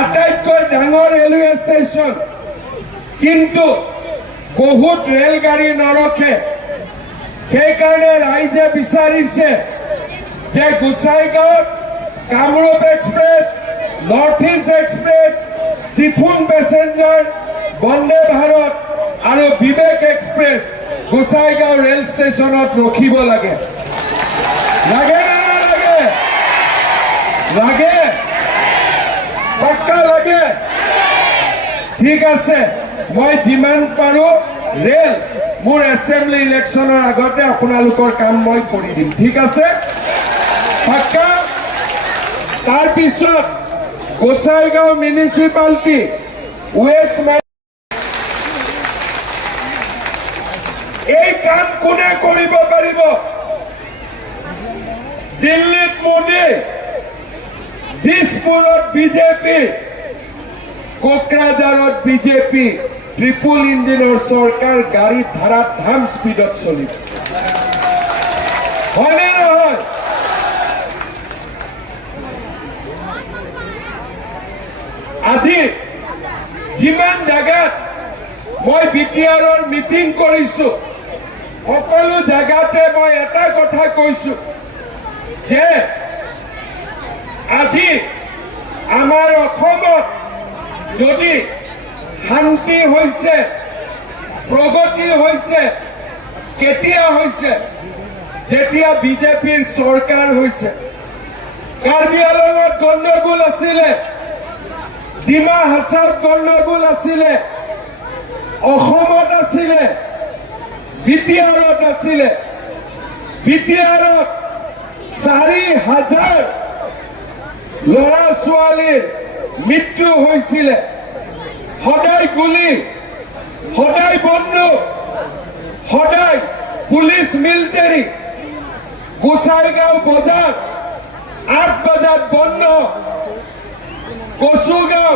আটাইতকৈ ডাঙৰ railway station, কিন্তু বহুত ৰেলগাড়ী নৰখে। সেইকাৰণে ৰাইজে বিচাৰিছে যে গোসাইগাঁৱত Kamrup express, north east express, Sifung passenger, Vande Bharat আৰু বিবেক এক্সপ্ৰেছ গোসাইগাঁও ৰেল ষ্টেচনত ৰখিব লাগে। লাগে নে নালাগে? লাগে, পাক্কা লাগে। ঠিক আছে, মই যিমান পাৰো ৰেল মোৰ এছেম্বলি ইলেকশ্যনৰ আগতে আপোনালোকৰ কাম মই কৰি দিম। ঠিক আছে, পাক্কা। তাৰপিছত গোসাইগাঁও মিউনিচিপালিটি ৱেষ্ট, এই কাম কোনে কৰিব পাৰিব? দিল্লীত মোদী, দিছপুৰত বিজেপি, কোকৰাঝাৰত বিজেপি, ট্ৰিপল ইঞ্জিনৰ চৰকাৰ, গাড়ী ধাৰাত ধাম স্পীডত চলিব। হয়নে নহয়? আজি যিমান জাগাত মই বিটিআৰৰ মিটিং কৰিছো, সকলো জাগাতে মই এটা কথা কৈছো যে আজি আমাৰ অসমত যদি শান্তি হৈছে, প্ৰগতি হৈছে, কেতিয়া হৈছে? যেতিয়া বিজেপিৰ চৰকাৰ হৈছে। কাৰ্বি আংলঙত গণ্ডগোল আছিলে, ডিমা হাছাওত গণ্ডগোল আছিলে, অসমত আছিলে, বিটিআৰত আছিলে। বিটিআৰত 4,000 ল'ৰা ছোৱালীৰ মৃত্যু হৈছিলে। সদায় গুলি, সদায় বন্দুক, সদায় পুলিচ মিলিটাৰী। গোসাইগাঁও বজাৰ 8 বজাত বন্ধ, কচুগাঁও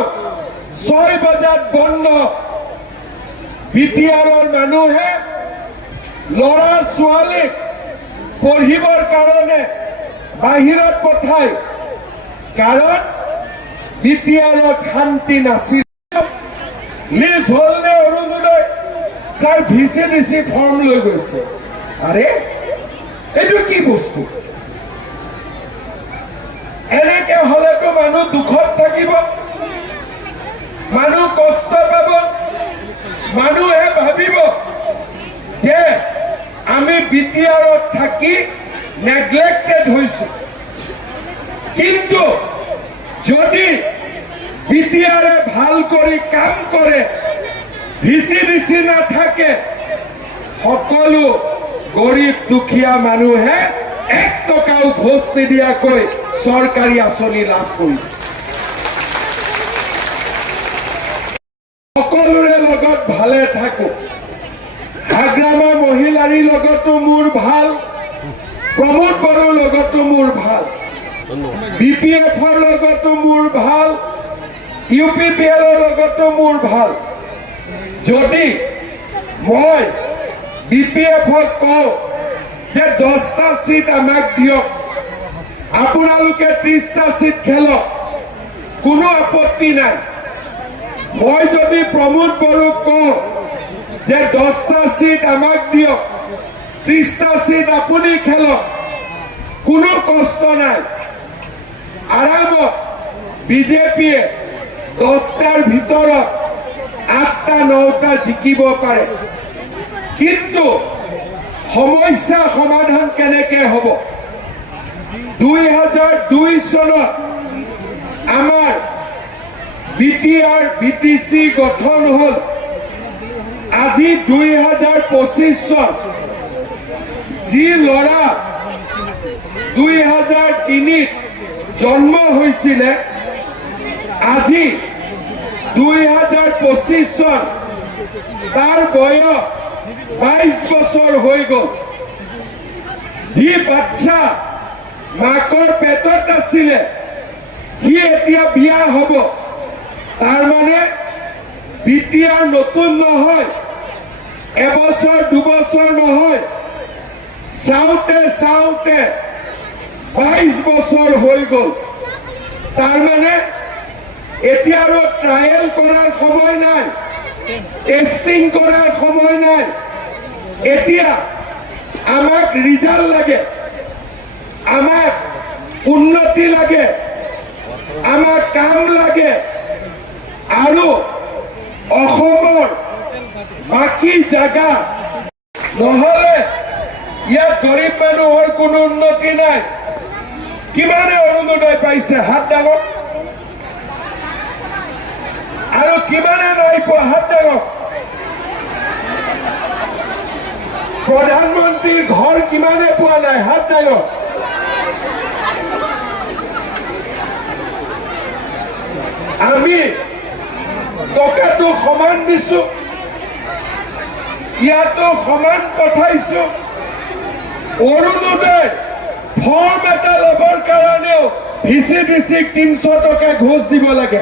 6 বজাত বন্ধ। বিটিআৰৰ মানুহে ল'ৰা ছোৱালীক পঢ়িবৰ কাৰণে বাহিৰত পঠায়, কাৰণ বিটিআৰত শান্তি নাছিল। লিজ হল নে অৰুণোদয়? ছাৰ ভিচিডিচি ফৰ্ম লৈ গৈছে। আৰে এইটো কি বস্তু? এনেকে হলেতো মানুহ দুখত থাকিব, মানুহ কষ্ট পাব, মানুহে ভাবিব যে আমি বিটিআৰত থাকি নেগলেক্টেড হৈছো। কিন্তু যদি বিটিআৰে ভাল কৰি কাম কৰে, ভিচিডিচি নাথাকে, সকলো গৰীব দুখীয়া মানুহে 1 টকাও ঘোষ নিদিয়াকৈ চৰকাৰী আঁচনি লাভ কৰিব। সকলোৰে লগত ভালে থাকো। হাগ্ৰামা মহিলাৰীৰ লগতো মোৰ ভাল, প্ৰমোদ বড়োৰ লগতো মোৰ ভাল, BPFৰ লগতো মোৰ ভাল, UPPLৰ লগতো মোৰ ভাল। যদি মই BPFক কওঁ যে 10টা সিট আমাক দিয়ক, আপোনালোকে 30টা সিট খেলক, কোনো আপত্তি নাই। মই যদি প্ৰমোদ বড়োক কওঁ যে 10টা সিট আমাক দিয়ক, 30টা সিট আপুনি খেলক, কোনো কষ্ট নাই। আৰামত বিজেপিয়ে 10টাৰ ভিতৰত 8টা 9টা জিকিব পাৰে। কিন্তু সমস্যা সমাধান কেনেকে হ'ব? 2002 চনত আমাৰ বিটিআৰ BTC গঠন হল। আজি 2025 চন। যি ল'ৰা 2003 জন্ম হৈছিলে, আজি 2025 চন, তাৰ বয়স 22 বছৰ হৈ গ'ল। যি বাচ্চা মাকৰ পেটত আছিলে, সি এতিয়া বিয়া হ'ব। তাৰ মানে বিটিআৰ নতুন নহয়, এবছৰ 2 বছৰ নহয়, চাওঁতে চাওঁতে 22 বছৰ হৈ গ'ল। তাৰ মানে এতিয়া আৰু ট্ৰায়েল কৰাৰ সময় নাই, টেষ্টিং কৰাৰ সময় নাই। এতিয়া আমাক ৰিজাল্ট লাগে, আমাক উন্নতি লাগে, আমাক কাম লাগে। আৰু অসমৰ বাকী জাগা নহলে ইয়াত গৰীব মানুহৰ কোনো উন্নতি নাই। কিমানে অৰুণোদয় পাইছে হাত ডাঙক, আৰু কিমানে নাই পোৱা হাত ডাঙক। প্ৰধানমন্ত্ৰীৰ ঘৰ কিমানে পোৱা নাই হাত ডাঙক। আমি টকাটো সমান দিছো, ইয়াতো সমান পঠাইছো। অৰুণোদয় ফৰ্ম এটা ল'বৰ কাৰণেও ভিচিডিচিক 300 টকা ঘোষ দিব লাগে।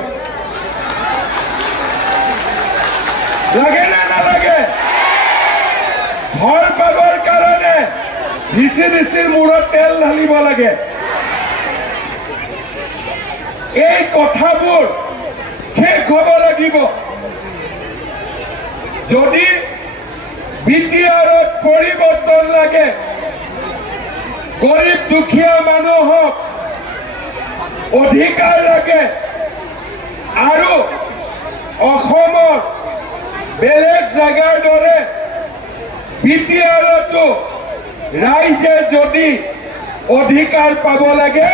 লাগে না নালাগে? ঘৰ পাবৰ কাৰণে ভিচিডিচিৰ মূৰত তেল ঢালিব লাগে। এই কথাবোৰ শেষ হ'ব লাগিব। যদি বিটিআৰত পৰিৱৰ্তন লাগে, গৰীব দুখীয়া মানুহক অধিকাৰ লাগে, আৰু অসমৰ বেলেগ জাগাৰ দৰে বিটিআৰতো ৰাইজে যদি অধিকাৰ পাব লাগে,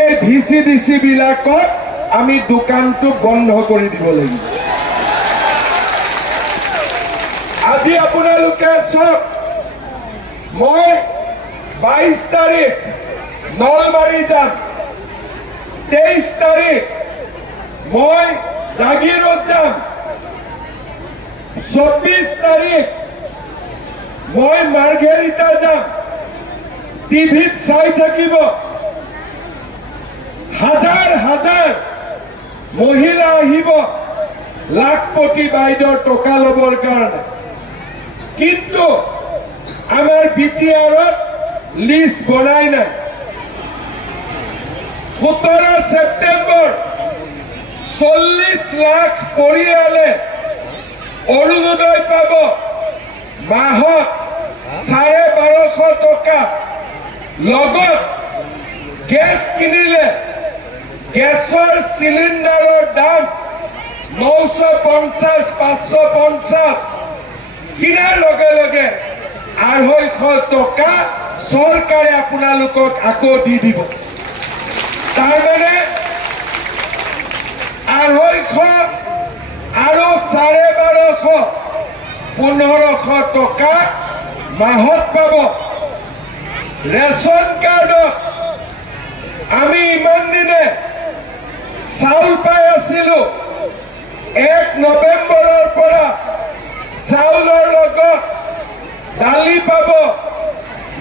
এই ভিচিডিচি বিলাকত আমি দোকানটো বন্ধ কৰি দিব লাগিব। আজি আপোনালোকে চাওক, মই 22 তাৰিখ নলবাৰী যাম, 23 তাৰিখ মই জাগিৰোড যাম, 24 তাৰিখ মই মাৰ্ঘেৰিটা যাম। টিভিত চাই থাকিব, হাজাৰ হাজাৰ মহিলা আহিব লাখপতি বাইদেউৰ টকা ল'বৰ কাৰণে। কিন্তু আমাৰ বিটিআৰত লিষ্ট বনাই নাই। 17 ছেপ্টেম্বৰ 40 লাখ পৰিয়ালে অৰুণোদয় পাব। মাহত 1250 টকা। লগত গেছ কিনিলে গেছৰ চিলিণ্ডাৰৰ দাম 950, 550 কিনাৰ লগে লগে 250 টকা চৰকাৰে আপোনালোকক আকৌ দি দিব। তাৰমানে 250 আৰু 1250, 1500 টকা মাহত পাব। ৰেচন কাৰ্ডত আমি ইমান দিনে চাউল পাই আছিলো। 1 নৱেম্বৰৰ পৰা চাউলৰ লগত দালি পাব,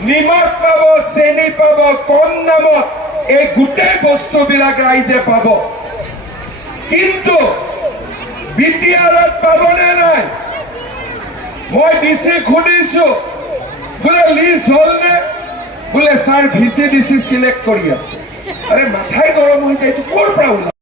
নিমখ পাব, চেনি পাব, কম দামত এই গোটেই বস্তুবিলাক ৰাইজে পাব। কিন্তু বিটিআৰত পাবনে নাই? মই ডিচিক সুধিছো, বোলে লিষ্ট হ'ল নে? বোলে ছাৰ ভিচিডিচি চিলেক্ট কৰি আছে। আৰে মাথাই গৰম হৈ যায়, এইটো ক'ৰ পৰা ওলায়?